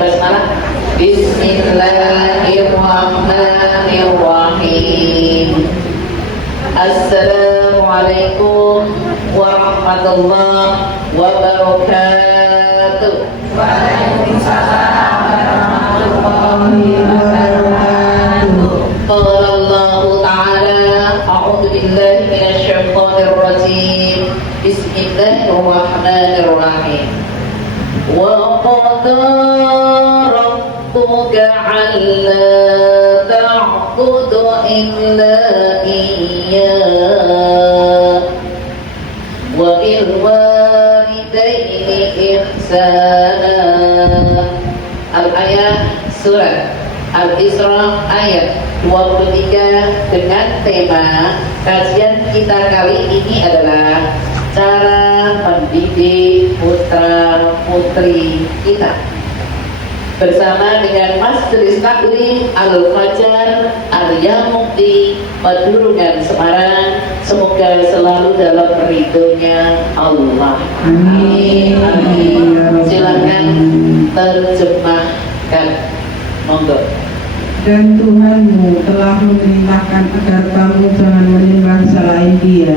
basmalah. Bismillahirrahmanirrahim. Assalamualaikum warahmatullahi wabarakatuh. Waalaikumsalam warahmatullahi wabarakatuh. Qala Allah Ta'ala, a'udzu billahi minasy syaithanir rajim. Bismillahirrahmanirrahim. Wa qadara rabbuka 'alla ta'budu illa iyyah wa bil walidayni ihsana. Al-ayat surat Al-Isra ayat 23 dengan tema kajian kita kali ini adalah cara mendidik putra putri kita bersama dengan Majelis Taklim Al-Fajar Arya Mukti Pedurungan Semarang. Semoga selalu dalam ridhonya Allah. Amin. Amin. Silakan terjemahkan, monggo. Dan Tuhanmu telah memerintahkan agar kamu jangan menyembah selain Dia,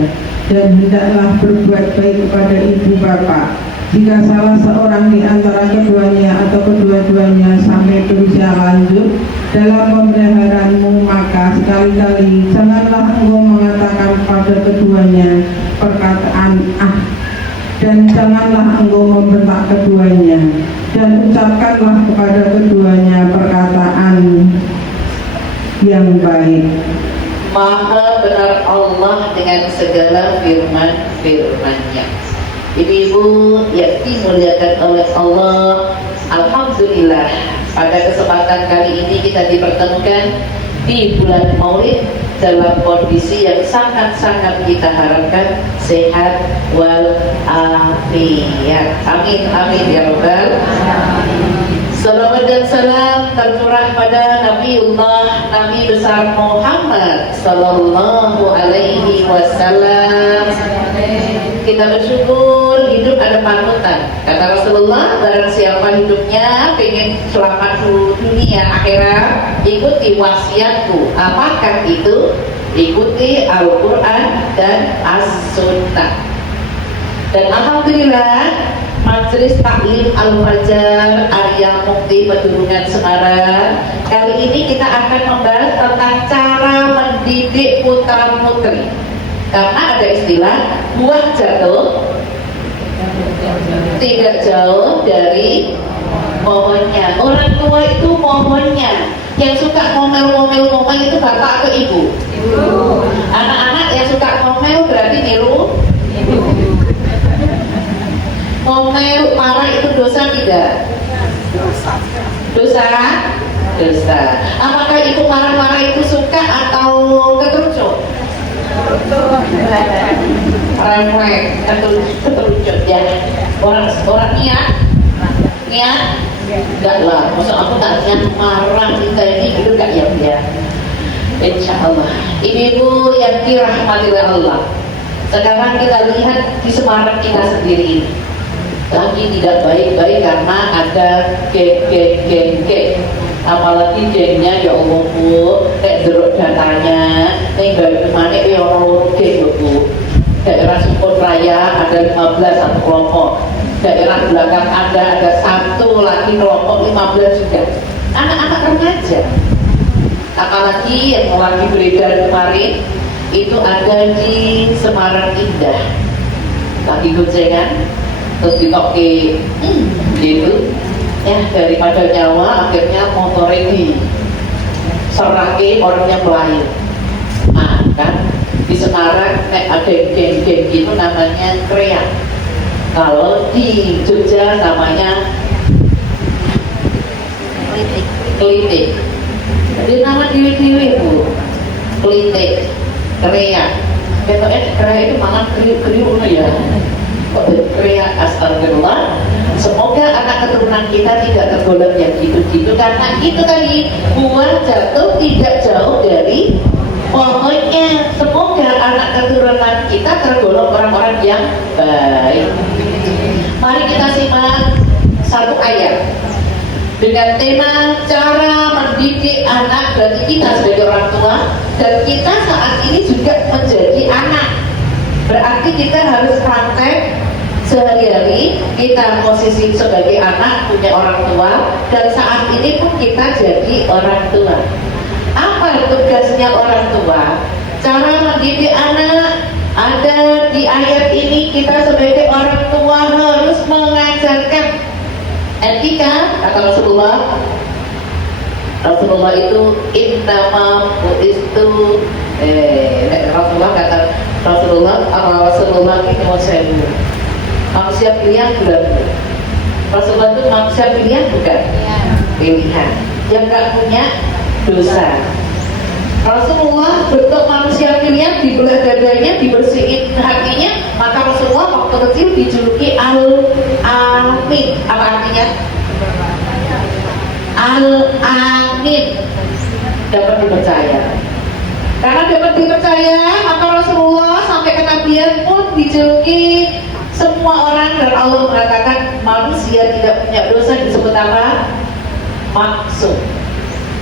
dan hendaklah berbuat baik kepada ibu bapa. Jika salah seorang di antara keduanya atau kedua-duanya sampai berusia lanjut dalam pemeliharaanmu, maka sekali-kali janganlah engkau mengatakan pada keduanya perkataan dan janganlah engkau membentak keduanya, dan ucapkanlah kepada keduanya perkataan yang baik. Maha benar Allah dengan segala firman-firman-Nya. Ibu-ibu yang dimuliakan oleh Allah, alhamdulillah pada kesempatan kali ini kita dipertemukan di bulan Maulid dalam kondisi yang sangat-sangat kita harapkan sehat wal afiat. Amin amin ya rabbal alamin. Salawat dan salam tercurah pada Nabiullah Nabi besar Muhammad sallallahu alaihi wasallam. Kita bersyukur hidup ada panutan. Kata Rasulullah, barang siapa hidupnya pengen selamat dunia akhirat, ikuti wasiatku. Apakah itu? Ikuti Al-Quran dan As-Sunnah. Dan alhamdulillah Majelis Taklim Al-Fajar Arya Mukti Pedurungan Semarang kali ini kita akan membahas tentang cara mendidik putra putri. Karena ada istilah buah jatuh tidak jauh dari pohonnya. Orang tua itu pohonnya. Yang suka ngomel-ngomel itu bapak atau ibu? Ibu. Anak-anak yang suka ngomel berarti niru ibu. Ngomel marah itu dosa tidak? Dosa? Dosa. Apakah ibu marah-marah itu suka atau keterucut? Remeh, keterucut ya. Orang niat enggak lah. Maksud aku tak niat marah kita ini gitu enggak ya. Insya Allah. Ibu-ibu yang dirahmati oleh Allah, sekarang kita lihat di Semarang kita sendiri ini lagi tidak baik-baik karena ada geng. Apalagi gengnya ya Allah Bu, kayak jeruk datanya tinggal kemana ya Allah geng Bu. Daerah Sukun Raya ada 15 satu kelompok, daerah belakang ada satu lagi kelompok 15 juga. Anak-anak remaja. Apalagi yang lagi beredar kemarin itu ada di Semarang Indah, lagi goncengan terus ditoke gitu ya, daripada nyawa akhirnya motor ini serake orangnya Melayu. Nah kan di Semarang ada geng-geng gitu namanya kreak. Kalau di Jogja namanya klitik. Jadi nama dewi-dewi Bu, klitik, kreak. Ketoknya kreak itu malah kriuk-kriuk ya. Kreak, astagfirullah. Semoga anak keturunan kita tidak tergolong yang gitu-gitu, karena itu tadi buah jatuh tidak jauh dari pohonnya. Semoga anak keturunan kita tergolong orang-orang yang baik. Mari kita simak satu ayat dengan tema cara mendidik anak. Berarti kita sebagai orang tua dan kita saat ini juga menjadi anak. Berarti kita harus praktek sehari-hari. Kita posisi sebagai anak punya orang tua dan saat ini pun kita jadi orang tua. Apa tugasnya orang tua? Cara mendidik anak ada di ayat ini. Kita sebagai orang tua harus mengajarkan etika. Kata Rasulullah itu innama bu'istu Rasulullah ini wasewu manusia pilihan bukan. Rasulullah itu manusia pilihan bukan? Pilihan yang gak punya dosa. Rasulullah bentuk manusia pilihan, dibelah dadanya, dibersihin hatinya. Maka Rasulullah waktu kecil dijuluki Al-Amin. Apa artinya? Al-Amin, dapat dipercaya. Karena dapat dipercaya, maka Rasulullah sampai kenabian pun dijuluki semua orang. Dan Allah mengatakan manusia tidak punya dosa disebut apa? Maksum.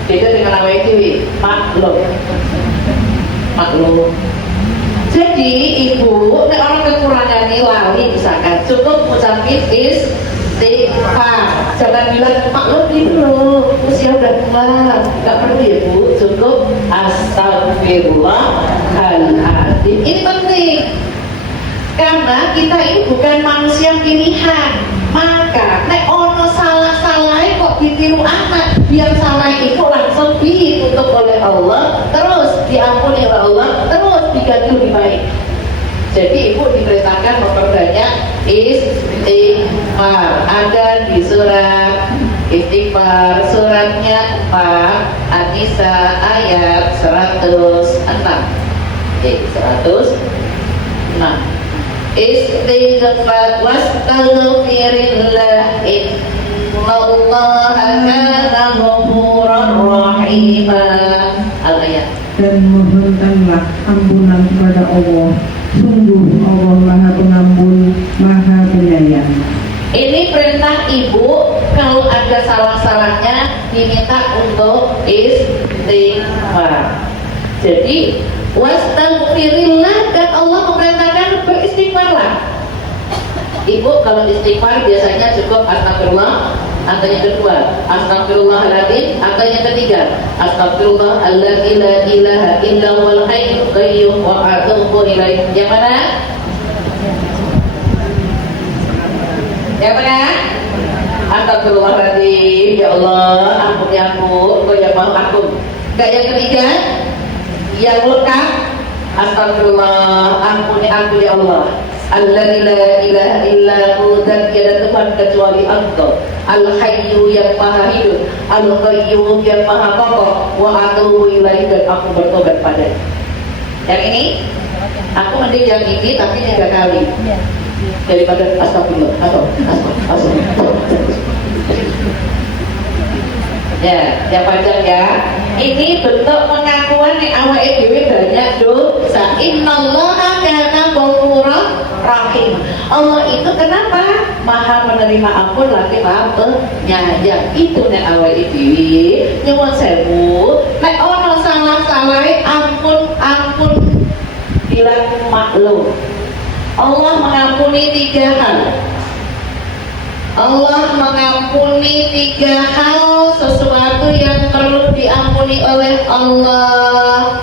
Beda dengan nama itu maklum. Jadi ibu, nek orang kekurangan ini lali misalkan, cukup ucapin istighfar. Jangan bilang maklum dulu, usia udah tua, nggak perlu ya bu. Cukup astagfirullahaladzim. Ini penting karena kita ini bukan manusia pilihan. Maka nek ono salah-salah kok ditiru anak, yang salah itu langsung ditutup oleh Allah, terus diampuni oleh Allah, terus diganti lebih baik. Jadi ibu diperintahkan memperbanyak istighfar. Ada di surat istighfar, suratnya 4 An-Nisa ayat 106. 106. Istighfar wastaghfirillah innallaha kana ghafurar rahima. Al-ayat. Dan mohonkanlah ampunan kepada Allah, sungguh Allah Maha Pengampun, Maha Penyayang. Ini perintah ibu, kalau ada salah-salahnya diminta untuk istighfar. Jadi wastaghfirillah, dan Allah memerintahkan beristighfarlah. Ibu kalau istighfar biasanya cukup astagfirullah, atau yang kedua astagfirullahaladzim, atau yang ketiga astagfirullahalladzi la ilaha illa huwal hayyul qayyum wa atubu ilaih. Yang mana? Yang mana? Astagfirullahaladzim, ya Allah ampuni aku, engkau yang maha ampun. Enggak yang ketiga yang lengkap astagfirullah, ampuni aku ya Allah, alladzi la ilaha illa hu, dan tiada Tuhan kecuali Engkau, al-hayyu yang maha hidup, al-qayyum yang maha kokoh, wa atubu ilaih, dan aku bertobat padanya. Yang ini aku mending yang ini tapi 3 kali daripada astagfirullah atau astagfirullah. Ya, yang panjang ya. Ini bentuk pengakuan yang awake dhewe banyak dosa. Innallaha kana ghafurur rahim. Allah itu kenapa? Maha menerima ampun lagi maha penyayang. Itu nek awake dhewe nyuwun sewu, nek ono salah-salah ampun bilang maklum. Allah mengampuni 3 hal. Allah mengampuni 3 hal, sesuatu yang perlu diampuni oleh Allah.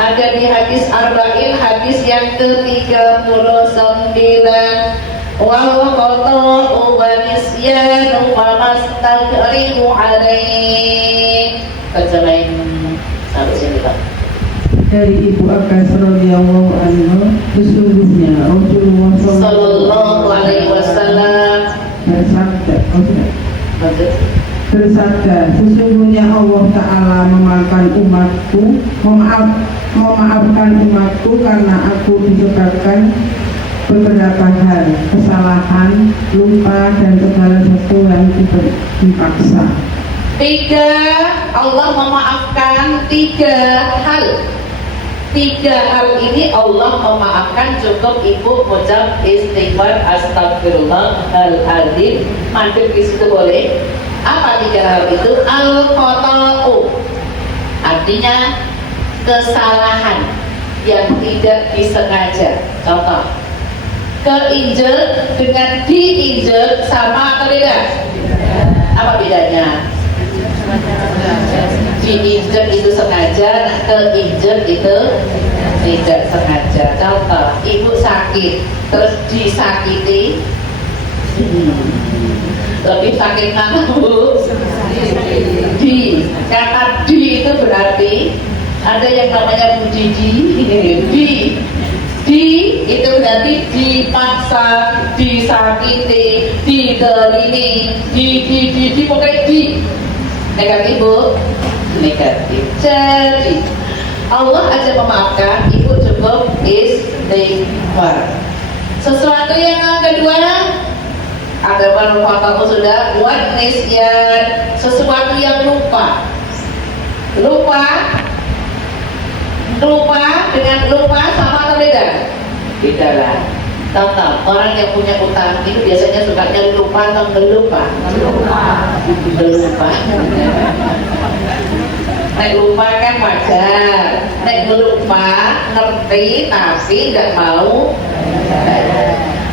Ada di hadis Arba'in, hadis yang ke-39. Wal qata'u wa nisyanu wa mastaqrihu alaih. Terjemahin sampai sini Pak. Dari Ibu Abbas radhiyallahu anhu, sesungguhnya Rasulullah sallallahu alaihi wasallam bersabda, sesungguhnya Allah Ta'ala memaafkan umatku karena aku disebabkan beberapa hal, kesalahan, lupa, dan segala sesuatu yang dipaksa. 3, Allah memaafkan 3 hal. 3 hal ini Allah memaafkan. Cukup ibu ucap istighfar astagfirullahaladzim, mandek di situ boleh. Apa 3 tiga hal itu al-khata'u, artinya kesalahan yang tidak disengaja. Contoh, keinjek dengan diinjek sama atau beda? Apa bedanya? Diinjek itu sengaja, keinjek itu tidak sengaja. Contoh, ibu sakit terus disakiti, lebih sakit mana bu? Di, kata di itu berarti ada yang namanya bujiji. Di itu berarti dipaksa, disakiti, didolimi, di pokoknya di. Negatif bu, negatif. Jadi Allah aja memaafkan, ibu cukup istighfar. Sesuatu yang kedua, ada manfaat sudah buat nisyan, sesuatu yang lupa dengan lupa sama atau beda? Beda lah. Tahu orang yang punya utang itu biasanya sukanya lupa atau melupa? Melupa. Nek lupa kan wajar, nek melupa ngerti tapi nggak mau.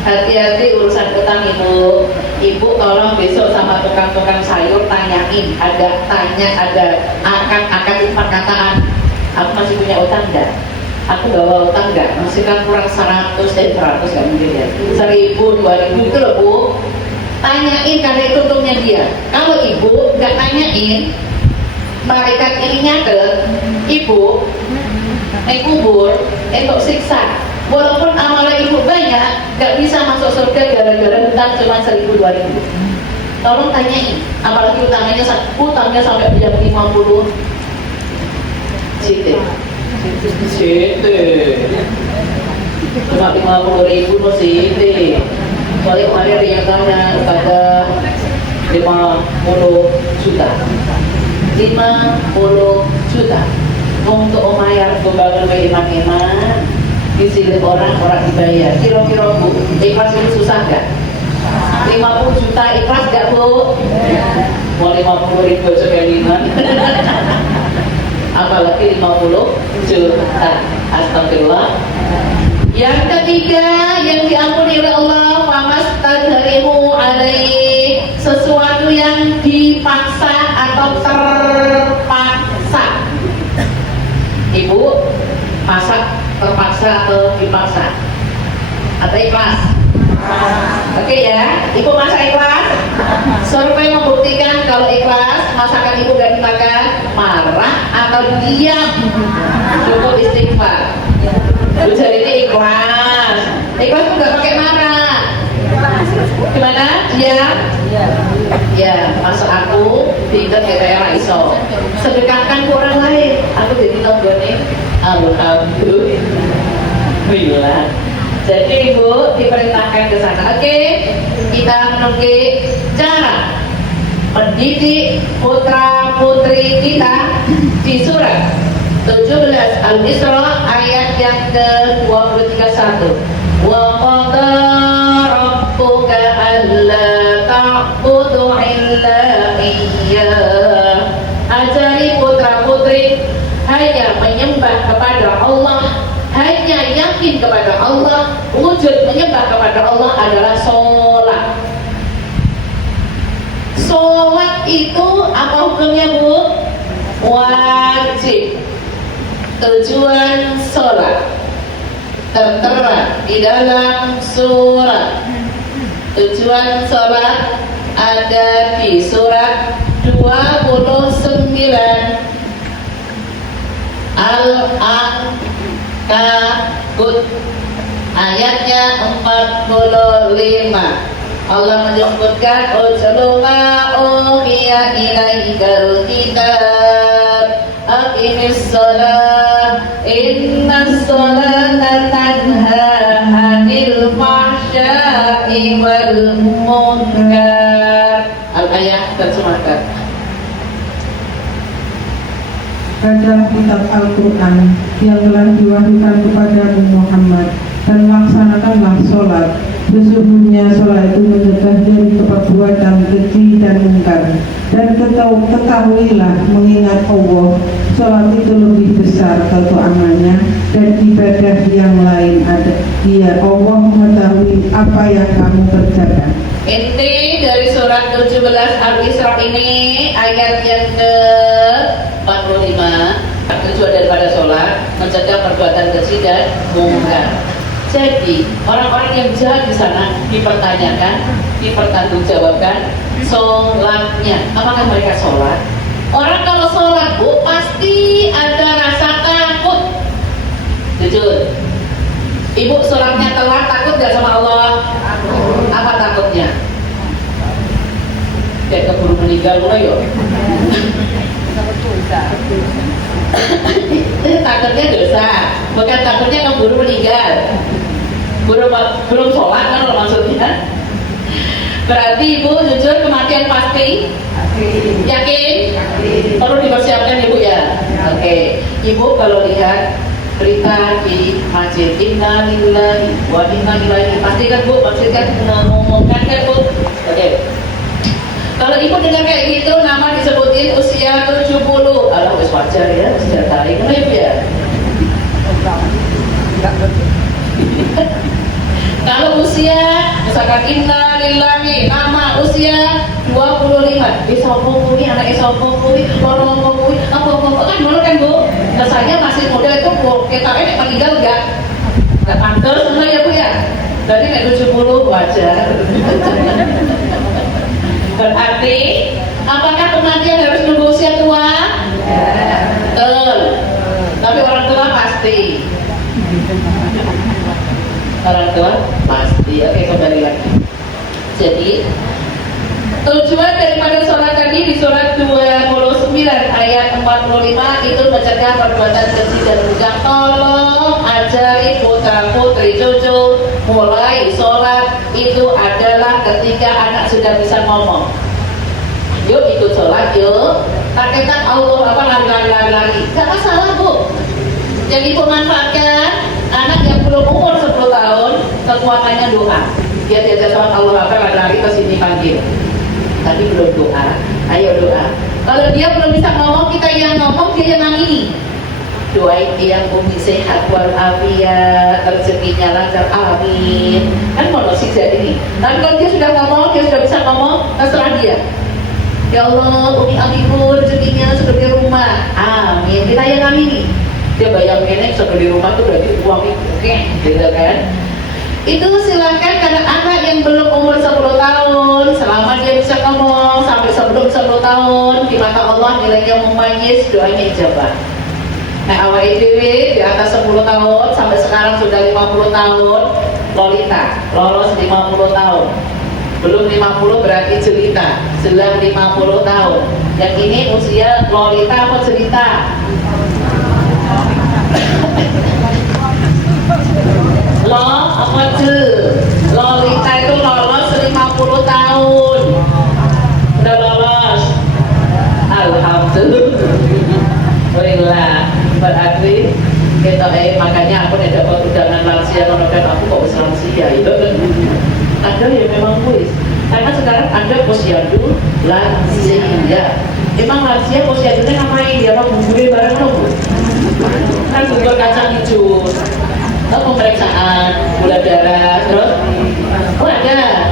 Hati-hati urusan utang itu. Ibu tolong besok sama tukang-tukang sayur tanyain, ada akad perkataan. Aku masih punya utang enggak? Aku bawa utang enggak? Masih kan kurang 100 nggak mungkin ya. 1000, 2000 itu loh bu. Tanyain karena itu untungnya dia. Kalau ibu nggak tanyain, malaikat ini nyatet ibu kubur untuk siksa. Walaupun amalan ibu banyak, nggak bisa masuk surga gara-gara hutang cuma 1000, 2000. Tolong tanyain, apalagi utangnya sampai biar 50 CT. Cuma 50.000 loh CT. Soalnya kemarin ada yang tanya pada 50 juta. 50 juta untuk memayar pembangunan imam-imam, disilip orang dibayar. Kira-kira bu, ikhlas itu susah nggak? 50 juta ikhlas nggak bu? Mau 50.000 sekali apalagi 50 juta. Astagfirullah. Yang ketiga yang diampuni oleh Allah, famastadharimu alaih, sesuatu yang dipaksa atau terpaksa. Ibu masak terpaksa atau dipaksa? Atau ikhlas? Oke ya, ibu masak ikhlas. Survei membuktikan kalau ikhlas, masakan ibu gak dimakan, marah atau diam, cukup istighfar. Jadi ini ikhlas. Ikhlas itu gak pakai marah. Gimana? Diam? Ya, masak aku pinter kayak iso. Sedekahkan ke orang lain. Aku jadi nontonin. Alhamdulillah. Jadi ibu diperintahkan ke sana. Oke, kita menunggu cara mendidik putra putri kita di surat 17 Al-Isra ayat yang ke-23. Wa qada rabbuka alla ta'budu illa iyyah. Ajari putra putri hanya menyembah kepada Allah, hanya yakin kepada Allah. Wujud menyembah kepada Allah adalah sholat. Sholat itu apa hukumnya bu? Wajib. Tujuan sholat tertera di dalam surat. Tujuan sholat ada di surat 29 Al-Ankabut ayatnya 45. Allah menyebutkan ujlu ma uhiya ilaikal kitab aqimis shalah innas sholata tanha 'anil fahsya'i wal munkar. Al-ayat terjemahkan. Bacalah kitab Al-Quran yang telah diwahyukan kepadamu Muhammad, dan laksanakanlah sholat Sesungguhnya sholat itu mencegah dari perbuatan keji dan mungkar. Dan ketahuilah mengingat Allah, sholat itu lebih besar keutamaannya dan ibadah yang lain ada. Dia Allah mengetahui apa yang kamu kerjakan. Inti dari surat 17 Al-Isra ini ayat yang ke-45. Tujuan daripada sholat mencegah perbuatan keji dan mungkar. Jadi orang-orang yang jahat di sana dipertanyakan, dipertanggungjawabkan sholatnya. Apakah mereka sholat? Orang kalau sholat bu pasti ada rasa takut. Jujur, ibu sholatnya telat takut gak sama Allah? Apa takutnya? Kayak keburu meninggal mulai yuk. Takutnya dosa, bukan takutnya keburu meninggal. Belum sholat kan kalau maksudnya. Berarti ibu jujur kematian pasti? Yakin? Perlu dipersiapkan ibu ya. Oke. Ibu kalau lihat berita di masjid inna lillahi wa inna ilaihi, pasti kan bu, pasti kan mengumumkan kan bu. Oke. Kalau ibu dengar kayak gitu, nama disebutin usia 70. Alah wis wajar ya, usia tarik kan ibu ya. Kalau usia misalkan inna lillahi nama usia 25, sopo kuwi anak sopo kuwi loro kuwi apa kan dulu kan bu, rasanya masih model itu bu, kita ini meninggal enggak pantas enggak ya bu ya. Berarti nek 70 wajar. Berarti apakah kematian harus nunggu usia tua? Betul. Tapi orang tua pasti. Orang tua pasti. Oke, kembali lagi. Jadi tujuan daripada sholat tadi di surat 29 ayat 45 itu mencegah perbuatan keji dan mungkar. Tolong ajari putra putri cucu mulai sholat itu adalah ketika anak sudah bisa ngomong. Yuk ikut sholat yuk. Targetan Allah apa lari. Gak masalah bu. Yang ibu manfaatkan anak yang belum umur 10 tahun kekuatannya doa. Dia diajak sholat Allah apa lari ke sini panggil. Tapi belum doa. Ayo doa. Kalau dia belum bisa ngomong, kita yang ngomong, dia yang nangis. Doain dia yang bumi sehat walafiat, rezekinya lancar, amin. Kan kalau sih jadi ini. Tapi kalau dia sudah ngomong, dia sudah bisa ngomong, terserah dia. Ya Allah, umi amiku rezekinya sudah di rumah, amin. Kita yang amini. Dia bayangin sudah di rumah itu berarti uang itu, gitu kan? Itu silakan karena anak yang belum umur 10 tahun, selama dia bisa ngomong sampai sebelum 10 tahun, di mata Allah nilainya mumayyiz, doanya ijabah. Nah awal IDW di atas 10 tahun sampai sekarang sudah 50 tahun, lolita, lolos 50 tahun. Belum 50 berarti jelita, jelang 50 tahun. Yang ini usia lolita apa jelita? Lo apa tuh? Lolita itu lolos 50 tahun. Udah lolos. Alhamdulillah. Berarti kita makanya aku nih dapat undangan lansia kan aku kok bisa lansia itu. Ada ya memang kuis. Karena sekarang ada posyandu lansia. Emang lansia posyandunya ngapain? Dia mau buburi bareng lo. Kan bubur kacang hijau. Pemeriksaan gula darah, terus ada,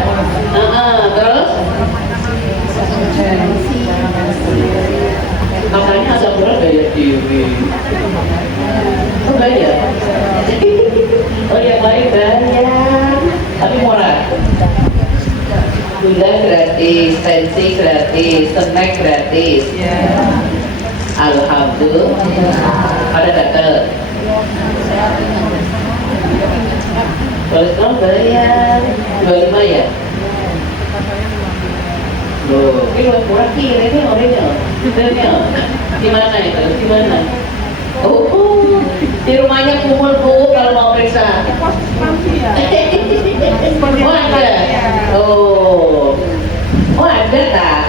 terus makanya asal murah bayar dewi. Oh bayar? Oh yang lain bayar, tapi murah. Gula gratis, tensi gratis, snack gratis. Alhamdulillah. Ada dokter. Kolesterol bayar 25 ya? Loh, ini murah kiri ini orangnya. Di mana itu? Di mana? Oh, di rumahnya kumul bu kalau mau periksa. Oh ada. Oh ada tak?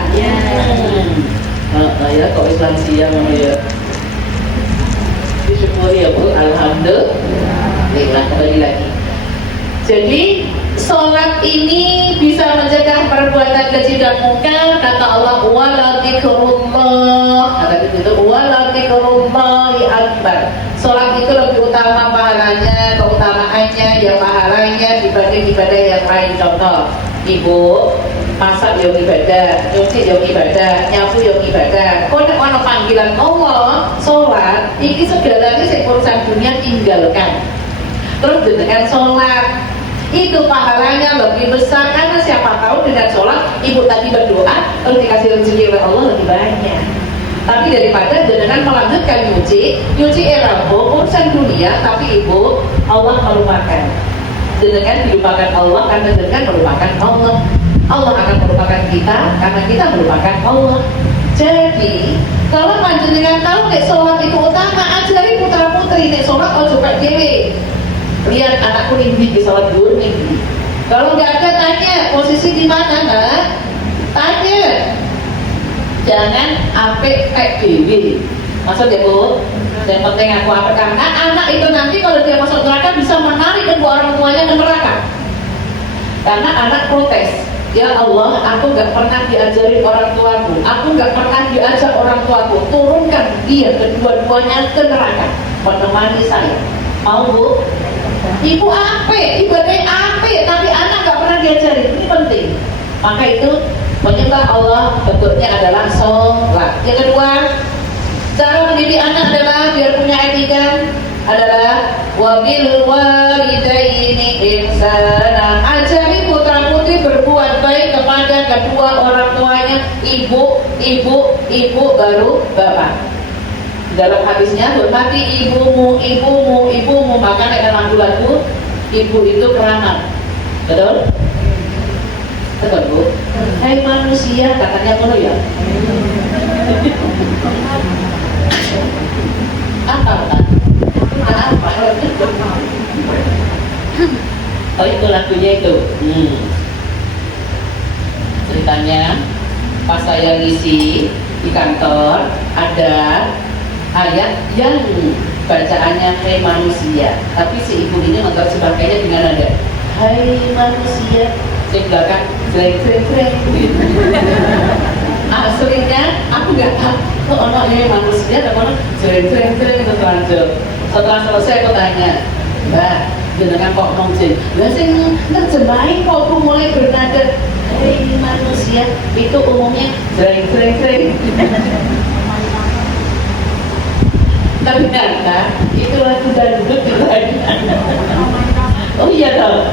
Ya kok Islam siang ya. Disyukuri ya bu, alhamdulillah. Kembali lagi. Jadi sholat ini bisa mencegah perbuatan keji dan mungkar. Kata Allah, wala dzikrullah, kata itu wala dzikrullahi akbar. Sholat itu lebih utama pahalanya, keutamaannya ya pahalanya dibanding ibadah yang lain. Contoh, ibu masak yang ibadah, nyuci yang ibadah, nyapu yang ibadah. Kau nak mana panggilan Allah, sholat, ini segalanya urusan dunia tinggalkan. Terus dengan sholat itu pahalanya lebih besar, karena siapa tahu dengan sholat ibu tadi berdoa terus dikasih rezeki oleh Allah lebih banyak. Tapi daripada dengan melanjutkan nyuci erabu urusan dunia, tapi ibu Allah melupakan. Dengan dilupakan Allah karena dengan melupakan Allah, Allah akan melupakan kita karena kita melupakan Allah. Jadi kalau panjenengan tahu nek sholat itu utama, ajari putra putri nek sholat ojo kak dewe. Lihat anakku nih di sholat dulu nih. Kalau nggak ada tanya posisi di mana, nak? Tanya. Jangan apik kayak dewe. Maksud ya bu? Yang penting aku apa, karena anak itu nanti kalau dia masuk neraka bisa menarik kedua orang tuanya ke neraka. Karena anak protes. Ya Allah, aku nggak pernah diajari orang tuaku, aku nggak pernah diajak orang tuaku, turunkan dia kedua-duanya ke neraka menemani saya. Mau bu? Ibu apik, ibadahnya apik, tapi anak nggak pernah diajari. Ini penting. Maka itu menyembah Allah bentuknya adalah sholat. Yang kedua, cara mendidik anak adalah biar punya etika adalah wabil walidaini ihsana. Ajari putra putri berbuat baik kepada kedua orang tuanya, ibu baru bapak. Dalam hadisnya, hormati ibumu, maka dalam lagu ibu itu keramat. Betul? Betul bu? Hai manusia, katanya ngono ya. Apa? Oh itu lagunya itu. Ceritanya pas saya ngisi di kantor ada ayat yang bacaannya hai manusia, tapi si ibu ini menerjemahkannya dengan nada hai manusia. Saya belakang sering gitu. Aslinya aku nggak tahu kok anaknya manusia dan orang sering itu lanjut. Setelah selesai aku tanya, Mbak, jenengan kok nongcing? Lah sing nerjemahin kok aku mulai bernada hai manusia itu umumnya sering. Ternyata itu lagu dangdut lain. Oh iya dong.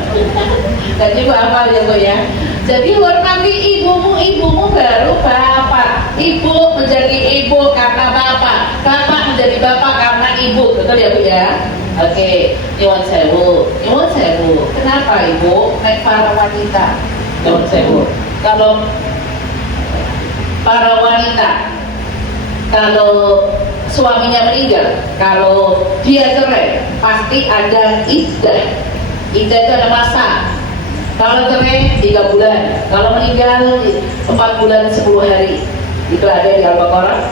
Jadi apa ya bu ya? Jadi hormati ibumu baru bapak. Ibu menjadi ibu karena bapak. Bapak menjadi bapak karena ibu. Betul ya bu ya? Oke. Nyuwun sewu. Kenapa ibu? Naik para wanita. Nyuwun sewu. Kalau para wanita, kalau suaminya meninggal, kalau dia cerai, pasti ada iddah. Iddah itu ada masa. Kalau cerai 3 bulan, kalau meninggal 4 bulan 10 hari. Itu ada di Al-Baqarah.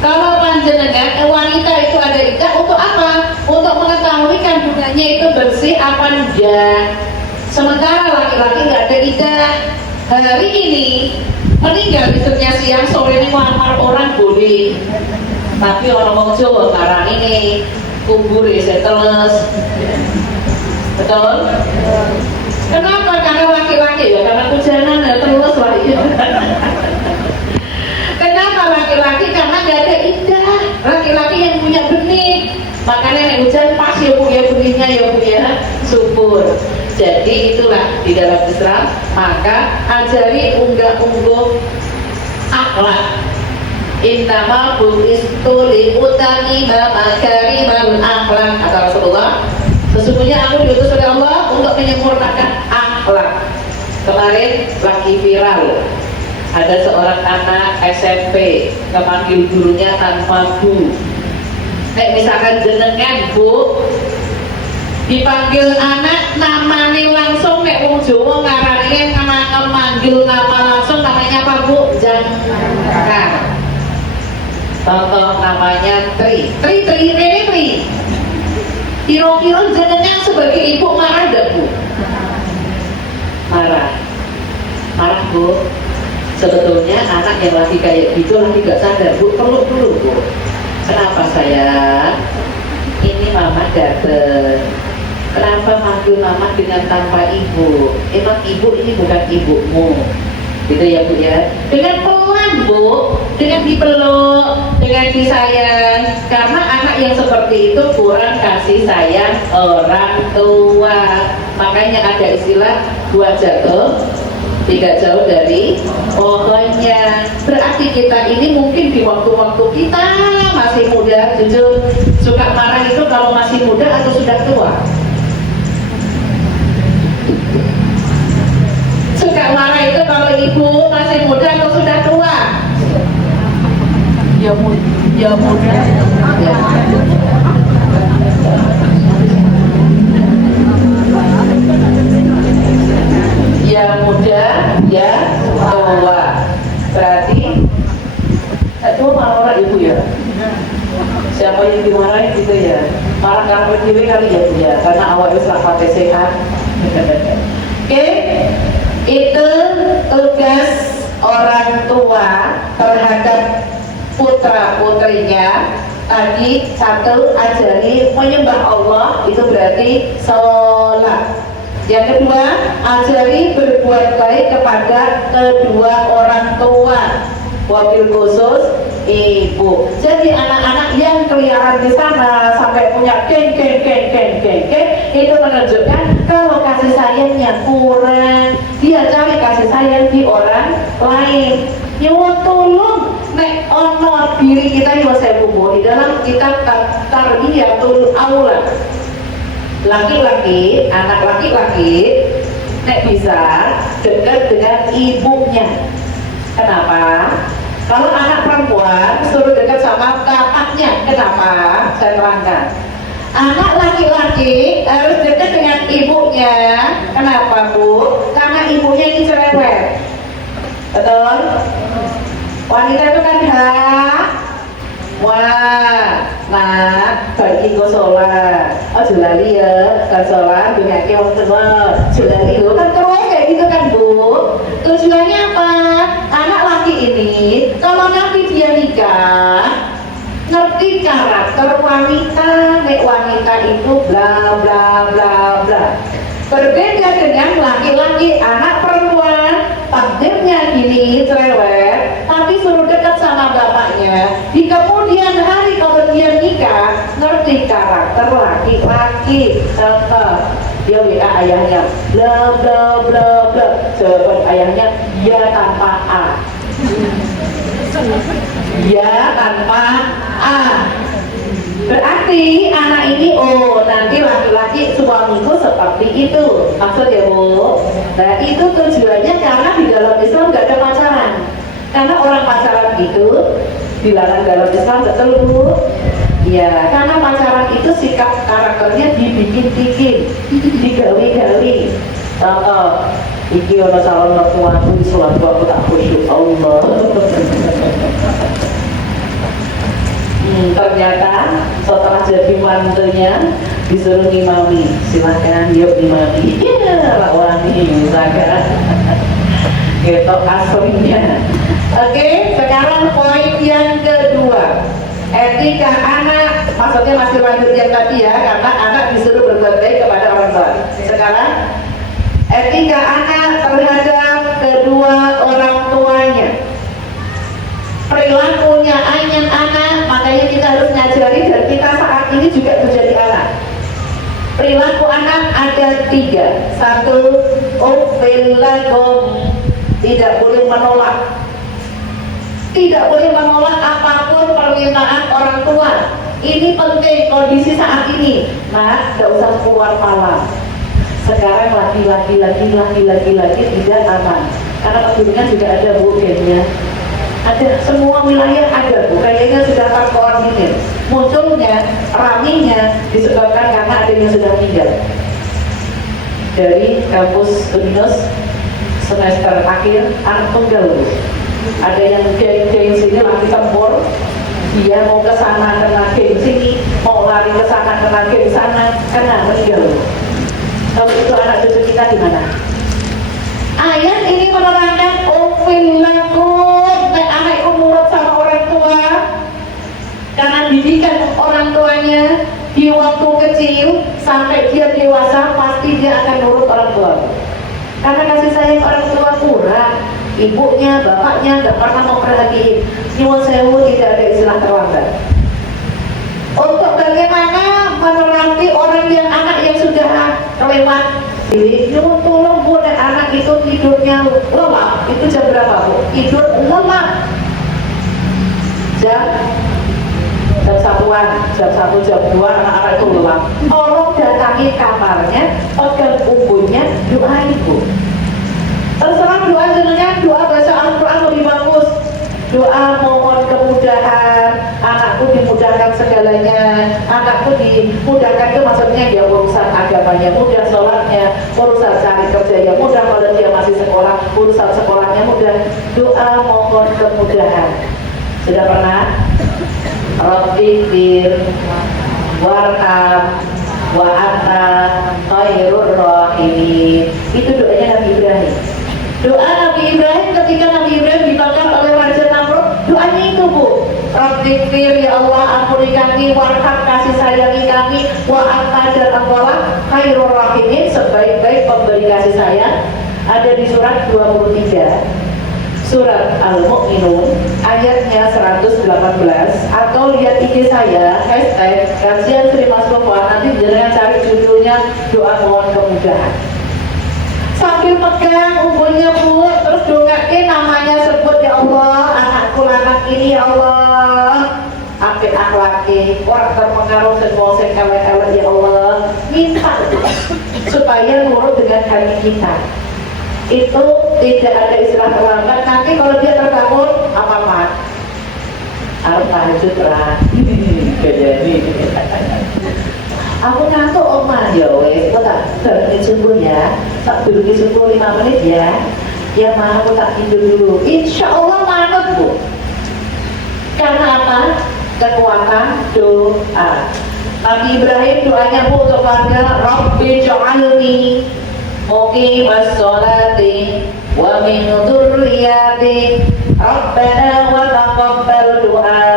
Kalau panjenengan wanita itu ada iddah untuk apa? Untuk mengetahui kandungannya itu bersih apa enggak. Sementara laki-laki nggak ada iddah. Hari ini meninggal istrinya siang, sore ini ngelamar orang boleh. Tapi orang mau Jawa sekarang ini kubur ya teles. Betul? Kenapa? Karena laki-laki ya, karena hujanan ya terus lah ya. Kenapa laki-laki? Karena nggak ada iddah. Laki-laki yang punya benih, makanya yang hujan pas ya punya benihnya ya punya subur. Jadi itulah di dalam Islam, maka ajari unggah-ungguh akhlak. Innama bu'istu liutamima makarimal akhlak, kata Rasulullah. Sesungguhnya aku diutus oleh Allah untuk menyempurnakan akhlak. Kemarin lagi viral, ada seorang anak SMP memanggil gurunya tanpa bu. Misalkan jenengan bu, dipanggil anak namanya langsung, wong Jawa ngarane manggil nama langsung namanya apa bu? Jangkar. Contoh namanya Tri. Kira-kira jenengan sebagai ibu marah gak bu? marah Bu. Sebetulnya anak yang lagi kayak gitu lagi gak sadar Bu, peluk dulu Bu. Kenapa sayang? Ini mama dateng. Kenapa manggil mama dengan tanpa ibu? Emang ibu ini bukan ibumu, gitu ya Bu ya. Dengan pelan Bu, dengan dipeluk, dengan disayang. Karena anak yang seperti itu kurang kasih sayang orang tua. Makanya ada istilah 2 jatuh 3 jauh dari pohonnya. Berarti kita ini mungkin di waktu-waktu kita masih muda, jujur suka marah itu kalau masih muda atau sudah tua? Suka marah itu kalau ibu masih muda atau sudah tua? Ya muda. Ya. Ya muda, ya tua. Berarti tua marah ibu ya. Siapa yang dimarahin gitu ya? Marah karena diri kali ya Bu ya, karena awalnya salah sehat. Oke, itu tugas orang tua terhadap putra putrinya. Tadi 1, ajari menyembah Allah, itu berarti sholat. Yang kedua, ajari berbuat baik kepada kedua orang tua, wabil khusus ibu. Jadi anak-anak yang keliaran di sana sampai punya geng, itu menunjukkan kalau kasih sayangnya kurang. Dia cari kasih sayang di orang lain. Nyuwun tulung nek ono diri kita yo sewu di dalam kitab Tarbiyatul Aulad. Laki-laki, anak laki-laki nek bisa dekat dengan ibunya. Kenapa? Kalau anak perempuan suruh dekat sama kakaknya. Kenapa? Saya terangkan. Anak laki-laki harus dekat dengan ibunya. Kenapa Bu? Karena ibunya ini cerewet. Betul? Wanita itu kan hak. Wah, nah, bagi kau sholat, jelali ya, kan sholat, dengan wong tua, jelali lo, kan terus kayak gitu kan Bu. Tujuannya apa? Anak laki ini, kalau nanti dia nikah, ngerti karakter wanita, nek wanita itu bla bla bla bla. Berbeda dengan laki-laki, anak perempuan, takdirnya gini cerewet, tapi suruh dekat sama bapaknya. Di kemudian hari kalau dia nikah, ngerti karakter laki-laki. Contoh, dia WA ayahnya, bla bla bla bla. Jawaban ayahnya, ya tanpa A. Ya tanpa A. Berarti anak ini, oh nanti laki-laki suamiku seperti itu. Maksud ya Bu? Nah itu tujuannya karena di dalam Islam nggak ada pacaran. Karena orang pacaran itu dilarang dalam Islam, betul Bu? Ya, karena pacaran itu sikap karakternya dibikin-bikin, digali-gali. Contoh, iki ono calon mertuaku, suatu aku tak khusyuk Allah. Ternyata setelah jadi mantunya disuruh ngimami, silahkan yuk ngimami, rawani misalkan gitu aslinya. Oke, sekarang poin yang kedua, etika anak, maksudnya masih lanjut yang tadi ya, karena anak disuruh berbuat baik kepada orang tua. Sekarang etika anak terhadap kedua orang tuanya, perilakunya anak, makanya kita harus ngajari dan kita saat ini juga menjadi anak. Perilaku anak ada 3. 1, uffilagum, tidak boleh menolak. Tidak boleh menolak apapun permintaan orang tua. Ini penting kondisi saat ini. Nah, gak usah keluar malam. Sekarang lagi tidak aman. Karena kebetulan juga ada Bu gengnya. Ada, semua wilayah ada Bu, kayaknya sudah terkoordinir. Munculnya, raminya disebabkan karena ada yang sudah meninggal. Dari kampus Unus semester akhir anak tunggal Bu. Ada yang geng sini lagi tempur, dia mau ke sana kena geng sini, mau lari ke sana kena geng sana, kena meninggal. Kalau itu anak cucu kita di mana? Ayat ini menerangkan ufil lakum, anak itu nurut sama orang tua karena didikan orang tuanya di waktu kecil sampai dia dewasa pasti dia akan nurut orang tua. Karena kasih sayang orang tua kurang, ibunya, bapaknya nggak pernah memperhatiin. Nyuwun sewu, tidak ada istilah terlambat. Untuk bagaimana menerangi orang yang anak yang sudah kelewat, nyuwun tolong bu, anak itu tidurnya lelap. Itu jam berapa bu? Tidur lelap jam 1-an, jam 1, jam 2 anak-anak itu lelap. Tolong datangi kamarnya, pegang punggungnya, doa ibu. Terserah doa jenengan, doa baca Al-Quran lebih bagus. Doa mohon kemudahan, anakku dimudahkan segalanya, anakku dimudahkan itu maksudnya dia urusan agamanya mudah, sholatnya, urusan cari kerjanya mudah, kalau dia masih sekolah, urusan sekolahnya mudah. Doa mohon kemudahan. Sudah pernah? Rabbikir warham wa anta khairur rahimin. Itu doanya Nabi Ibrahim. Doa Nabi Ibrahim ketika Nabi Ibrahim dibakar oleh Raja Namrud, doanya itu bu. Rabbikir, ya Allah ampuni kami, warham kasih sayangi kami, wa anta dan engkaulah khairur rahimin, sebaik-baik pemberi kasih sayang. Ada di surat 23 Surat Al-Mu'minun ayatnya 118, atau lihat IG saya hashtag Kajian Sri Mas Mustafa, nanti jangan cari judulnya doa mohon kemudahan. Sambil pegang umurnya bu, terus dongake namanya, sebut ya Allah anakku anak ini ya Allah apik akhlaki, orang terpengaruh dan sing elek-elek ya Allah, minta supaya nurut dengan hati kita. Itu tidak ada istilah terlambat. Nanti kalau dia terbangun apa-apa harus tahajud lah. Aku ngantuk omah ya wes, kok tak berhenti subuh ya, tak berhenti subuh 5 menit ya. Ya mah aku tak tidur dulu. Insya Allah manut bu. Karena apa? Kekuatan doa. Nabi Ibrahim doanya bu untuk keluarga, Rabbi ja'alni muqimas sholati wa min dzurriyyati Rabbana wa taqabbal du'a.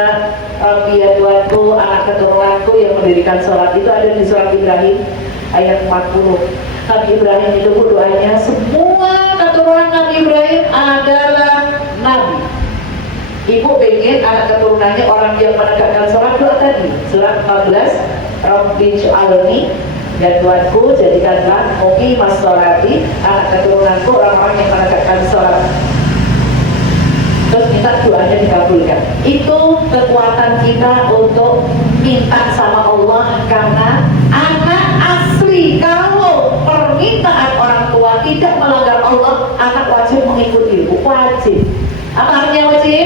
Rabbi ya Tuhanku, anak keturunanku yang mendirikan sholat. Itu ada di surat Ibrahim ayat 40. Nabi Ibrahim itu doanya, semua keturunan Nabi Ibrahim adalah nabi. Ibu pengen anak keturunannya orang yang menegakkan sholat, doa tadi surat 14, Rabbi ja'alni, dan Tuhanku jadikanlah muqimas sholati, anak keturunanku orang-orang yang menegakkan sholat. Terus minta doanya dikabulkan. Itu kekuatan kita untuk minta sama Allah, karena anak asli kalau permintaan orang tua tidak melanggar Allah, anak wajib mengikuti. Wajib. Apa artinya wajib?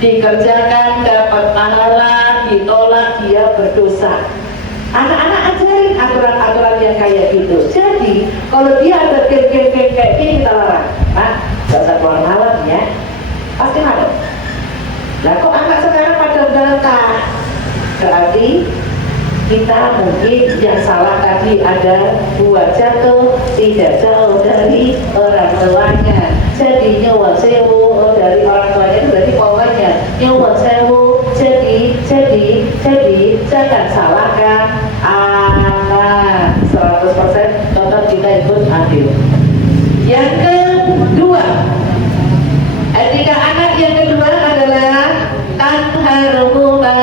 Dikerjakan dapat pahala, ditolak dia berdosa. Anak-anak ajarin aturan-aturan yang kayak gitu. Jadi kalau dia ada geng-geng kayak gini kita larang. Gak usah keluar malam ya. Pasti malam. Nah kok anak sekarang pada bantah? Berarti kita mungkin yang salah tadi ada buat jatuh tidak jauh dari orang tuanya. Jadi nyuwun sewu dari orang tuanya itu berarti pokoknya nyuwun sewu. Jadi jangan salahkan anak. 100% tetap kita ikut adil. Yang kedua, etika anak yang kedua adalah tanharhuma,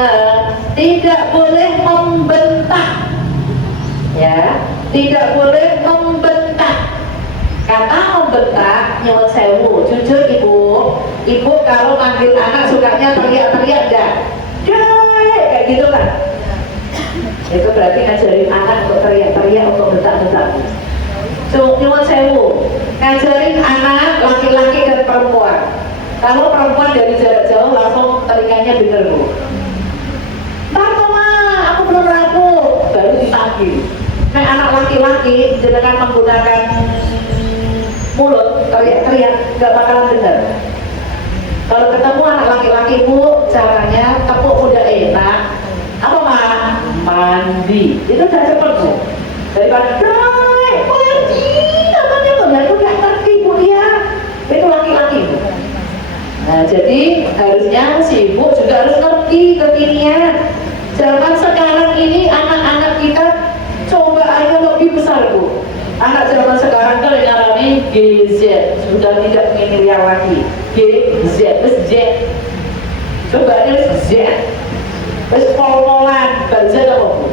tidak boleh membentak. Ya, tidak boleh membentak. Kata membentak, nyuwun sewu, jujur ibu kalau manggil anak sukanya teriak-teriak dah. Kayak gitu kan. Itu berarti ngajarin anak untuk teriak-teriak, untuk bentak-bentak. Nyuwun sewu, ngajarin anak laki-laki dan perempuan. Kalau perempuan dari jarak jauh langsung telinganya dengar bu. Ntar mama, aku belum ragu, baru dipanggil. Nah anak laki-laki dengan menggunakan mulut teriak-teriak nggak bakalan dengar. Kalau ketemu anak laki-laki bu, caranya tepuk udah enak. Apa mah? Mandi. Itu udah cepet bu. Daripada mandi, katanya lo nggak udah Harusnya si ibu juga harus ngerti kekinian. Zaman sekarang ini anak-anak kita coba aja lebih besar bu. Anak zaman sekarang kan nyarani GZ, sudah tidak milenial lagi. GZ, terus Z. Coba aja Z. Terus pol-polan, baca apa bu?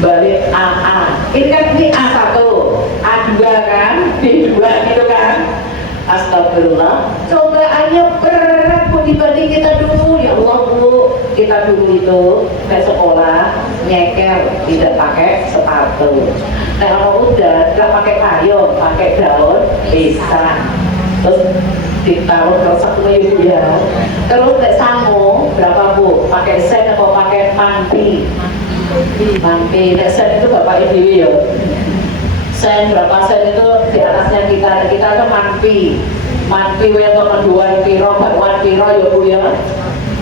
Balik AA. Ini kan ini A1, A2 kan, B2 gitu kan. Astagfirullah. Coba aja berat bu dibanding kita dulu. Ya Allah bu, kita dulu itu ke sekolah nyeker tidak pakai sepatu. Nah kalau udah nggak pakai payung, pakai daun pisang. Terus ditaruh ke satu ibu ya. Terus nggak sangu berapa bu? Pakai sen atau pakai panti? Manti, sen itu bapak ibu ya. Sen berapa sen itu di atasnya kita itu manti untuk menduan piro, bakwan piro ya bu ya.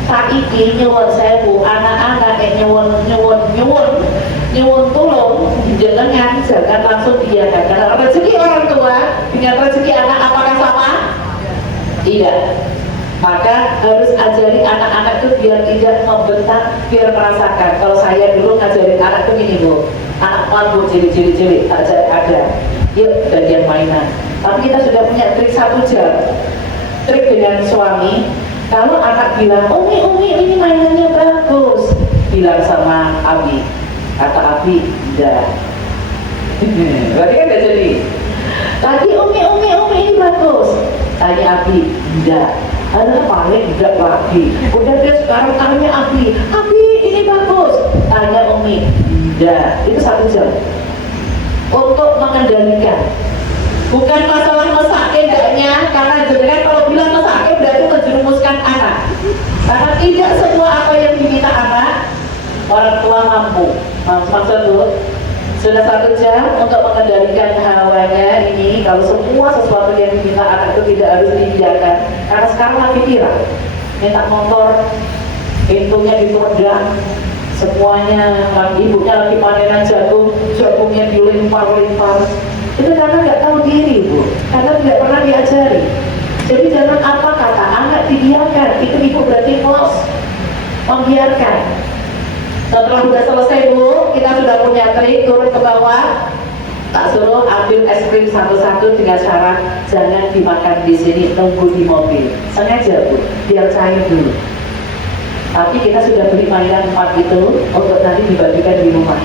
Saiki nyuwun sewu anak-anak nyuwun tulung jangan langsung diiakan karena rezeki orang tua dengan rezeki anak apakah sama? Tidak. Maka harus ajari anak-anak itu biar tidak membentak, biar merasakan. Kalau saya dulu ngajarin anak itu gini bu, anak lampu cilik-cilik, tak ajari ada. Yuk bagian mainan. Tapi kita sudah punya trik 1 jam. Trik dengan suami. Kalau anak bilang, Umi ini mainannya bagus, bilang sama Abi. Kata Abi, enggak. Berarti kan gak jadi. Tadi Umi ini bagus. Tanya Abi, enggak. Ada paling tidak lagi. Udah dia sekarang tanya Abi ini bagus. Tanya Umi, enggak. Itu 1 jam untuk mengendalikan. Bukan masalah mesake enggaknya, karena jenengan kalau bilang mesake berarti menjerumuskan anak. Karena tidak semua apa yang diminta anak orang tua mampu. Maksud bu, sudah 1 jam untuk mengendalikan hawanya ini. Kalau semua sesuatu yang diminta anak itu tidak harus diiyakan. Karena sekarang lagi viral, minta motor, pintunya ditodang, semuanya. Ibunya lagi panenan jagungnya dilempar-lempar. Itu karena nggak tahu diri bu, karena tidak pernah diajari. Jadi jangan apa kata anak dibiarkan. Itu ibu berarti close, membiarkan. Setelah sudah selesai bu, kita sudah punya trik, turun ke bawah, tak suruh ambil es krim satu-satu dengan syarat jangan dimakan di sini, tunggu di mobil. Sengaja bu, biar cair dulu. Tapi kita sudah beli mainan 4 itu untuk nanti dibagikan di rumah.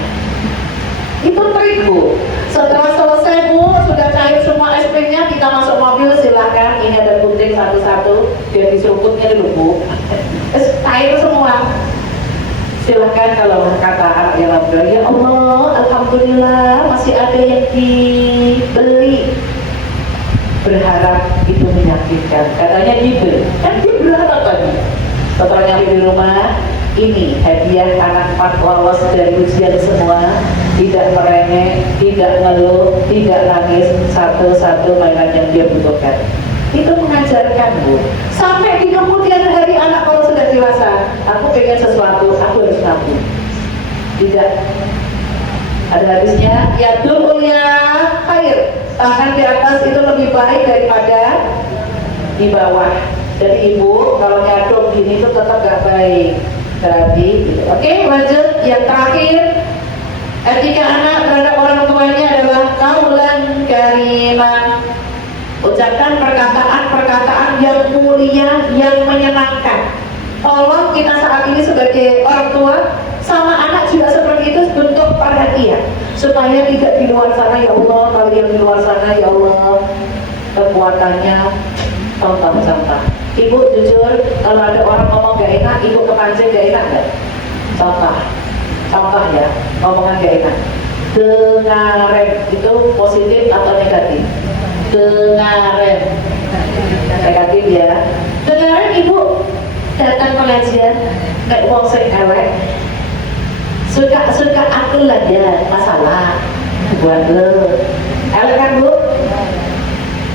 Itu trik bu. Setelah selesai bu, sudah cair semua es krimnya, kita masuk mobil, silahkan. Ini ada gunting satu-satu, biar diseruputnya dulu bu. Cair semua. Silahkan kalau kata anak yang bilang, ya Allah, alhamdulillah masih ada yang dibeli. Berharap itu menyakitkan. Katanya dibeli, kan dia berharap lagi. Setelah nyampe di rumah, ini hadiah anak 4 lolos dari ujian semua. Tidak merengek, tidak ngeluh, tidak nangis, satu-satu mainan yang dia butuhkan. Itu mengajarkan bu. Sampai di kemudian hari anak kalau sudah dewasa, aku pengen sesuatu, aku harus nabung. Tidak. Ada hadisnya, ya dulu ya khair. Tangan di atas itu lebih baik daripada di bawah. Jadi ibu kalau nyadong gini itu tetap gak baik. Berarti, gitu. Oke, lanjut. Yang terakhir, etika anak terhadap orang tuanya adalah kaulan karimah. Ucapkan perkataan yang mulia, yang menyenangkan. Tolong kita saat ini sebagai orang tua sama anak juga seperti itu, bentuk perhatian supaya tidak di luar sana. Ya Allah, kalau yang di luar sana ya Allah kekuatannya contoh-contoh. Ibu jujur, kalau ada orang ngomong gak enak, ibu kepancing gak enak gak? Contoh ya, ngomongan gak enak. Dengarem itu positif atau negatif? Dengarem negatif ya. Dengarem ibu datang pengajian gak uang sing elek, suka akil lah ya, masalah buat lo elek kan bu.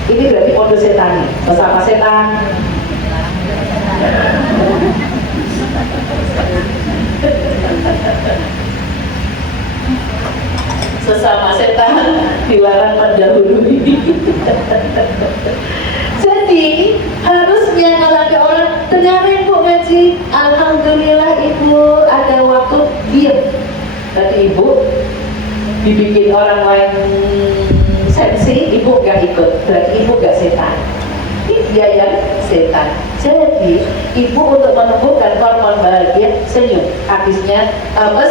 Ini berarti modus setan nih, bersama setan. Sesama setan dilarang mendahului. Jadi ngaji, alhamdulillah ibu ada waktu diam. Tadi ibu dibikin orang lain sensi, ibu gak ikut, berarti ibu gak setan. Dia yang setan. Jadi ibu untuk menumbuhkan hormon bahagia senyum. Hadisnya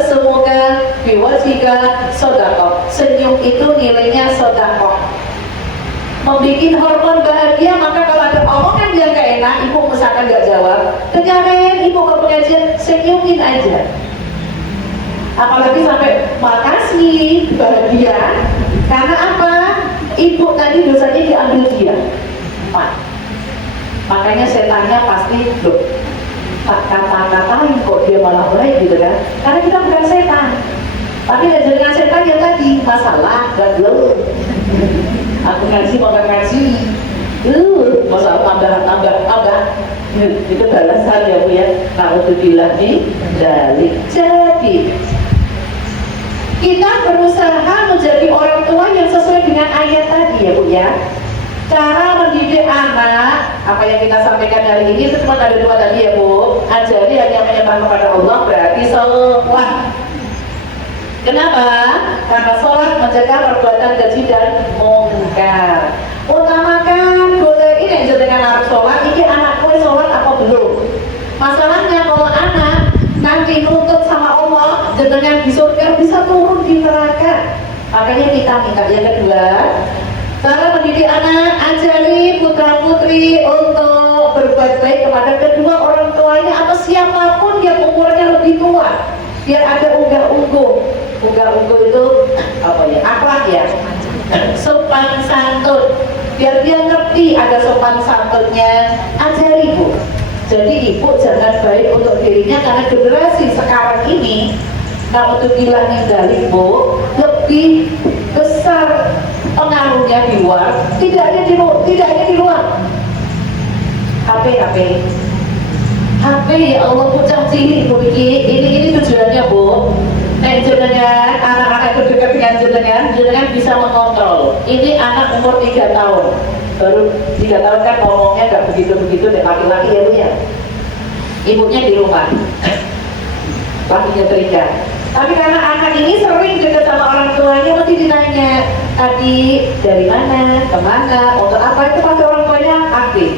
semoga biwajika sodakoh. Senyum itu nilainya sodakoh. Membikin hormon bahagia, maka kalau ada omongan yang gak enak, ibu misalkan gak jawab, dengerin ibu ke pengajian, senyumin aja. Apalagi sampai makasih, bahagia. Karena apa? Ibu tadi dosanya diambil dia. Makanya setannya pasti loh, tak kata-katain kok dia malah baik gitu kan. Karena kita bukan setan. Tapi dengan setan ya tadi masalah dan lo. Aku ngaji mau ngaji. Masalah tambah. Itu balasan ya Bu ya. Alhamdulillah nih dari. Jadi kita berusaha menjadi orang tua yang sesuai dengan ayat tadi ya Bu ya. Cara mendidik anak, apa yang kita sampaikan hari ini itu cuma ada dua tadi ya Bu. Ajari hanya menyembah kepada Allah, berarti sholat. Kenapa? Karena sholat mencegah perbuatan keji dan mungkar. Utamakan boleh ini dengan anak sholat, ini anakku sholat apa belum? Masalahnya kalau anak nanti nuntut sama Allah, dengan di surga bisa turun di neraka. Makanya kita minta yang kedua, cara mendidik anak, ajari putra putri untuk berbuat baik kepada kedua orang tuanya atau siapapun yang umurnya lebih tua, biar ada unggah-ungguh itu apa ya, akhlak ya, sopan santun, biar dia ngerti ada sopan santunnya. Ajari Bu. Jadi ibu jangan baik untuk dirinya, karena generasi sekarang ini kalau untuk bilang dari Bu lebih besar pengaruhnya di luar, tidak ada di luar. HP ya Allah, bocah cilik Bu, ini tujuannya Bu. Jenengan anak-anak itu dekat dengan jenengan bisa mengontrol. Ini anak umur 3 tahun, baru 3 tahun kan ngomongnya nggak begitu deh, laki-laki ya Bu ya. Ibunya di rumah, lakinya terikat. Tapi karena anak ini sering dekat sama orang tuanya, mesti ditanya, tadi dari mana, kemana, untuk apa, itu pasti orang tuanya aktif.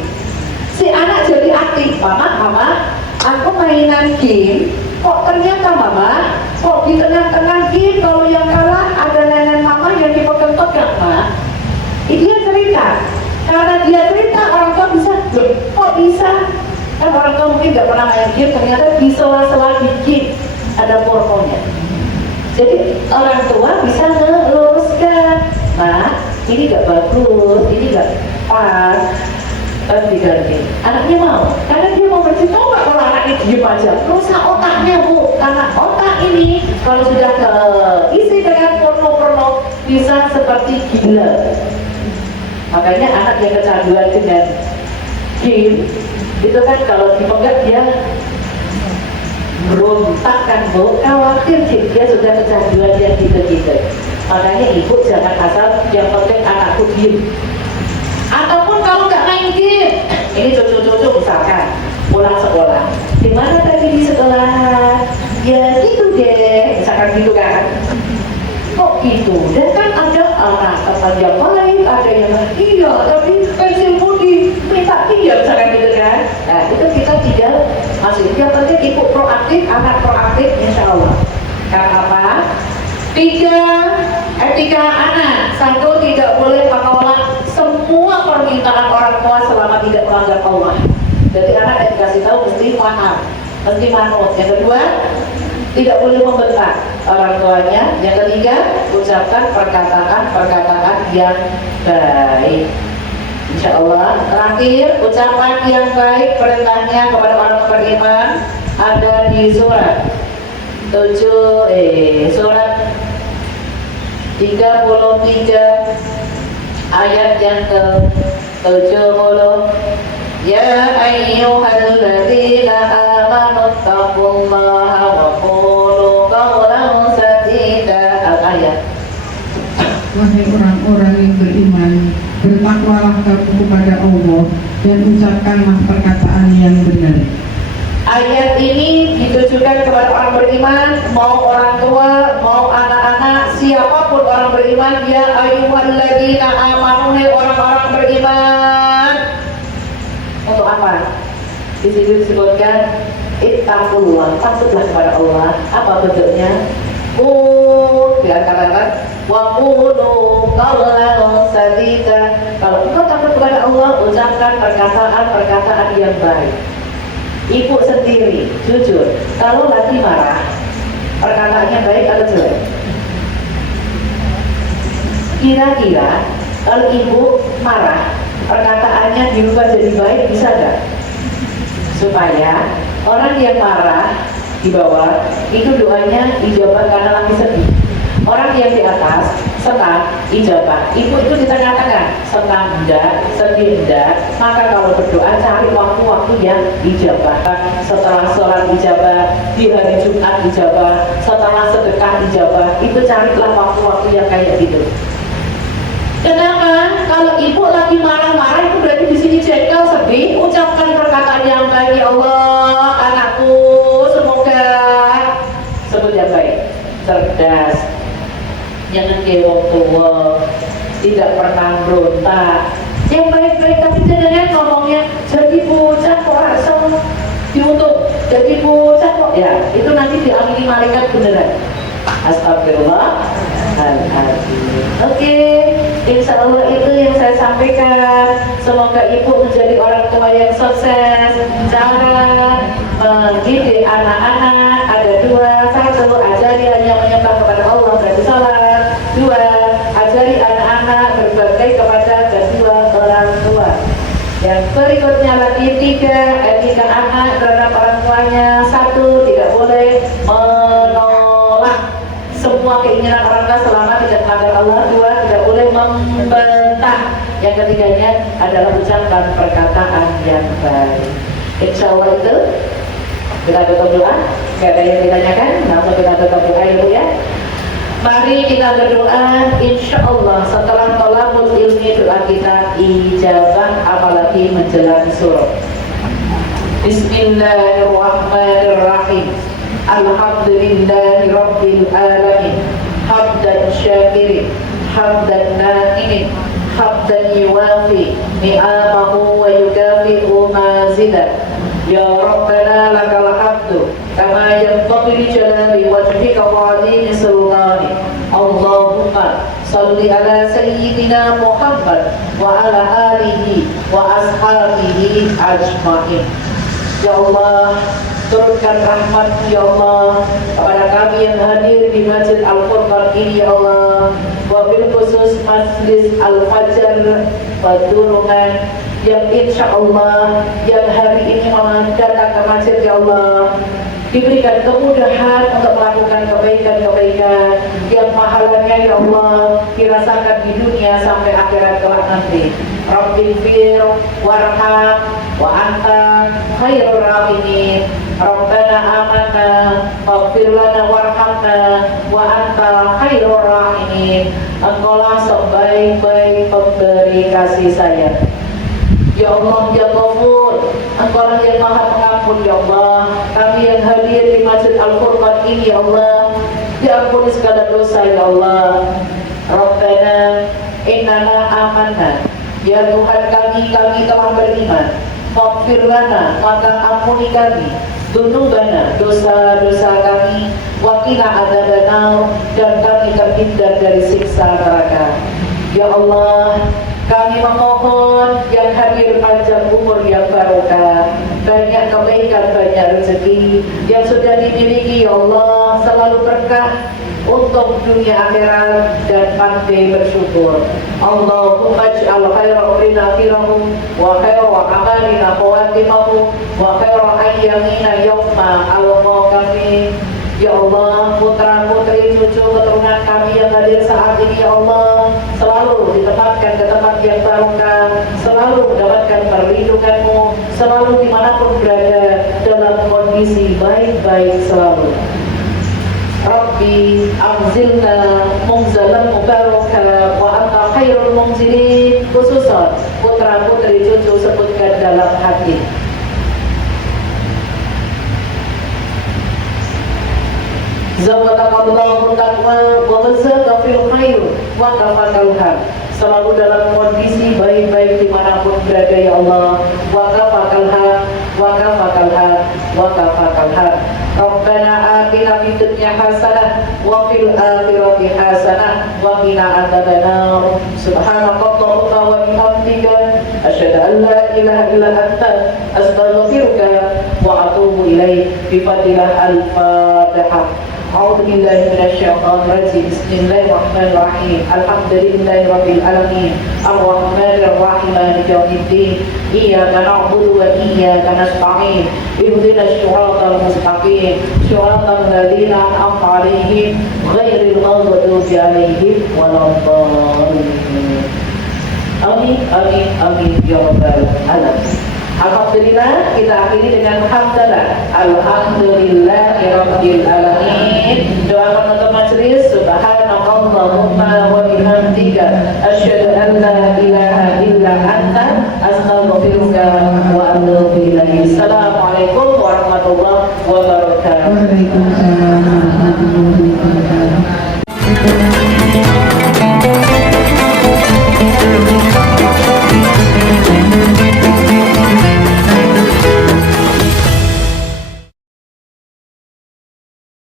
Si anak jadi aktif, mama, aku mainan game, kok ternyata mama, kok di tengah-tengah game, kalau yang kalah ada nenek mama yang dipegang-pegang, Ma. Dia cerita, karena dia cerita orang tua bisa, kok bisa? Kan orang tua mungkin nggak pernah main game, ternyata di sela-sela di game ada pornonya. Jadi orang tua bisa meluruskan, nah ini gak bagus, ini gak pas, harus diganti. Anaknya mau, karena dia mau bercerita. Coba kalau anaknya diem aja, rusak otaknya Bu. Karena otak ini kalau sudah terisi dengan porno bisa seperti gila. Makanya anak yang kecanduan dengan game itu kan kalau dipegang dia berontak kan Bu, khawatir dia sudah kecanduan yang gitu-gitu. Makanya ibu jangan asal yang penting anakku diem. Ataupun kalau nggak main game, ini cucu-cucu misalkan pulang sekolah, gimana tadi di sekolah? Ya gitu deh, misalkan gitu kan. Kok gitu? Dan kan ada anak teman yang baik, ada yang iya, tapi pensil putih minta dia misalkan gitu kan. Nah itu kita tidak masih. Yang penting ibu proaktif, anak proaktif, insya Allah. Karena apa? 3, etika anak. 1, tidak boleh menolak semua permintaan orang tua selama tidak melanggar Allah. Jadi anak dikasih tahu mesti maaf, mesti manut. Yang kedua, tidak boleh membentak orang tuanya. Yang ketiga, ucapkan perkataan yang baik. Insya Allah. Terakhir, ucapan yang baik perintahnya kepada orang beriman ada di surat 33 ayat yang ke-70. Ya ayyuhalladzina amanu taqullaha wa qulu qawlan sadida. Al-ayat. Wahai orang-orang yang beriman, bertakwalah kamu kepada Allah dan ucapkanlah perkataan yang benar. Ayat ini ditujukan kepada orang beriman, mau orang tua, mau anak-anak, siapapun orang beriman. Ya ayyuhalladzina amanu, orang-orang beriman. Untuk apa? Di sini disebutkan ittaqullah, takutlah kepada Allah. Apa bentuknya? Dikatakan wa qulu qawlan sadida. Kalau engkau takut kepada Allah, ucapkan perkataan yang baik. Ibu sendiri, jujur, kalau lagi marah, perkataannya baik atau jelek? Kira-kira kalau ibu marah, perkataannya dirubah jadi baik, bisa nggak? Supaya orang yang marah di bawah, itu doanya ijabah karena lagi sedih. Orang yang di atas, senang, ijabah. Ibu itu di tengah-tengah, senang enggak, sedih enggak. Maka kalau berdoa cari waktu-waktu yang ijabah. Setelah sholat ijabah, di hari Jumat ijabah, setelah sedekah ijabah. Itu carilah waktu-waktu yang kayak gitu. Kenapa? Kalau ibu lagi marah-marah, itu berarti di sini jengkel, sedih. Ucapkan perkataan yang baik. Ya Allah, anakku, semoga sebut yang baik, cerdas, jangan gewong tua, tidak pernah berontak, yang baik-baik. Tapi jangan ngomongnya jadi bocah kok rasa diuntung, jadi bocah kok, ya itu nanti diamini malaikat beneran. Astagfirullahaladzim. Oke, insya Allah itu yang saya sampaikan. Semoga ibu menjadi orang tua yang sukses. Cara mendidik anak-anak ada dua. Satu, ajari hanya menyembah kepada Allah, berarti salat. Dua, ajari anak-anak berbakti kepada kedua orang tua. Yang berikutnya lagi, tiga, etika anak terhadap orang tuanya. Satu, tidak boleh menolak semua keinginan orang tua selama tidak melanggar Allah. Dua, tidak boleh membantah. Yang ketiganya adalah ucapan perkataan yang baik. Insya Allah itu kita tutup doa. Gak ada yang ditanyakan, langsung kita tutup doa ya Bu ya. Mari kita berdoa. Insya Allah setelah thalabul ilmi doa kita ijabah, apalagi menjelang surah. Bismillahirrahmanirrahim. Alhamdulillahi Rabbil Alamin. Hamdan syakirin, hamdan na'imin, hamdan yuwafi ni'amahu wa yukafi'u mazidah. Ya Rabbana lakal hamdu kama yanbaghi li jalali wajhika wa 'azimi sultani. Allahumma salli ala sayyidina Muhammad wa ala alihi wa ashabihi ajma'in. Ya Allah, turunkan rahmat ya Allah kepada kami yang hadir di Masjid Al-Furqan ini ya Allah, wabil khusus Majlis Al-Fajar Badurungan yang insya Allah yang hari ini datang ke masjid ya Allah, diberikan kemudahan untuk melakukan kebaikan-kebaikan yang pahalanya ya Allah dirasakan di dunia sampai akhirat kelak nanti. Rabbighfir warham wa anta khairur rahimin. Rabbana amanna faghfir lana warhamna wa anta khairur rahimin. Engkaulah sebaik-baik pemberi kasih sayang. Ya Allah ya Ghafur, Engkaulah yang maha pengampun ya Allah. Kami yang hadir di Masjid Al-Furqan ini ya Allah, diampuni segala dosa ya Allah. Rabbana innana amanna, ya Tuhan kami telah beriman. Faghfir lana, maka ampuni kami dzunubana, dosa-dosa kami. Wa qina adzabannar, dan kami terhindar dari siksa neraka. Ya Allah, kami memohon yang hadir panjang umur yang barokah, banyak kebaikan, banyak rezeki yang sudah dimiliki ya Allah, selalu berkah untuk dunia akhirat dan pandai bersyukur. Allahumma ij'al khaira umrina akhirahu wa khaira amalina khawatimahu wa khaira ayyamina yawma alqa kami. Ya Allah, putra-putri, cucu, keturunan kami yang hadir saat ini ya Allah, selalu ditempatkan ke tempat yang barokah, selalu mendapatkan perlindungan-Mu, selalu dimanapun berada dalam kondisi baik-baik selalu. Rabbi anzilna munzalan mubarakah wa anta khairul munzilin. Khususan putra-putri, cucu sebutkan dalam hati. Zawadakallahu taqwa wa ghazaka fil khair wa kafakalha. Selalu dalam kondisi baik-baik dimanapun berada ya Allah. Wa kafakalha, wa kafakalha, wa kafakalha. Rabbana atina fid dunya hasanah wa fil akhirati hasanah wa qina adzabannar. Subhanakallahumma wa bihamdika asyhadu an la ilaha illa anta astaghfiruka wa atubu ilaik. Bi fatilah al-Fatihah. A'udzu billahi minasyaitonir rajim. Bismillahirrahmanirrahim. Alhamdulillahi alamin. Arrahmanir rahim. Maliki yaumiddin. Iyyaka na'budu wa iyyaka nasta'in. Ihdinas siratal mustaqim. Siratal ladzina an'amta 'alaihim ghairil maghdubi 'alaihim waladdallin. Amin amin amin ya rabbal alamin. Alhamdulillah, kita akhiri dengan hamdalah. Alhamdulillahirabbil alamin. Doa penutup majelis. Subhanakallahumma wa bihamdika asyhadu an la ilaha illa anta astaghfiruka wa atubu ilaik. Assalamualaikum warahmatullahi wabarakatuh. Waalaikumsalam warahmatullahi wabarakatuh.